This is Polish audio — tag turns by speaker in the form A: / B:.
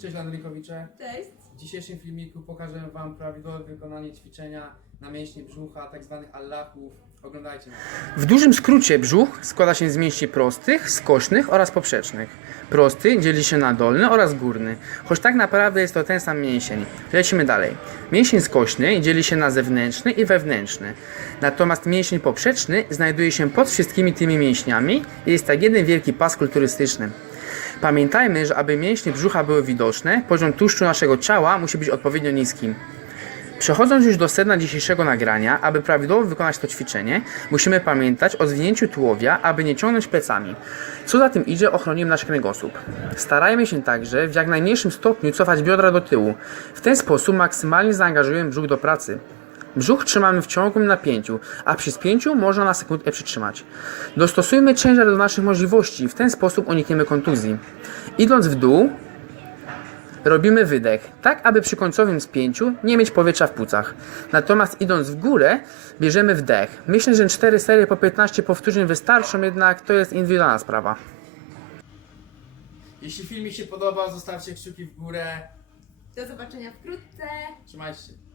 A: Cześć Landrynkowicze.
B: Cześć.
A: W dzisiejszym filmiku pokażę Wam prawidłowe wykonanie ćwiczenia na mięśnie brzucha, tak zwanych allahów. Oglądajcie. W dużym skrócie brzuch składa się z mięśni prostych, skośnych oraz poprzecznych. Prosty dzieli się na dolny oraz górny, choć tak naprawdę jest to ten sam mięsień. Lecimy dalej. Mięsień skośny dzieli się na zewnętrzny i wewnętrzny. Natomiast mięsień poprzeczny znajduje się pod wszystkimi tymi mięśniami i jest tak jeden wielki pas kulturystyczny. Pamiętajmy, że aby mięśnie brzucha były widoczne, poziom tłuszczu naszego ciała musi być odpowiednio niski. Przechodząc już do sedna dzisiejszego nagrania, aby prawidłowo wykonać to ćwiczenie, musimy pamiętać o zwinięciu tułowia, aby nie ciągnąć plecami. Co za tym idzie, ochronimy nasz kręgosłup. Starajmy się także w jak najmniejszym stopniu cofać biodra do tyłu. W ten sposób maksymalnie zaangażujemy brzuch do pracy. Brzuch trzymamy w ciągłym napięciu, a przy spięciu można na sekundkę przytrzymać. Dostosujmy ciężar do naszych możliwości, w ten sposób unikniemy kontuzji. Idąc w dół, robimy wydech, tak aby przy końcowym spięciu nie mieć powietrza w płucach. Natomiast idąc w górę, bierzemy wdech. Myślę, że 4 serie po 15 powtórzeń wystarczą, jednak to jest indywidualna sprawa. Jeśli film mi się podobał, zostawcie kciuki w górę.
B: Do zobaczenia wkrótce.
A: Trzymajcie się.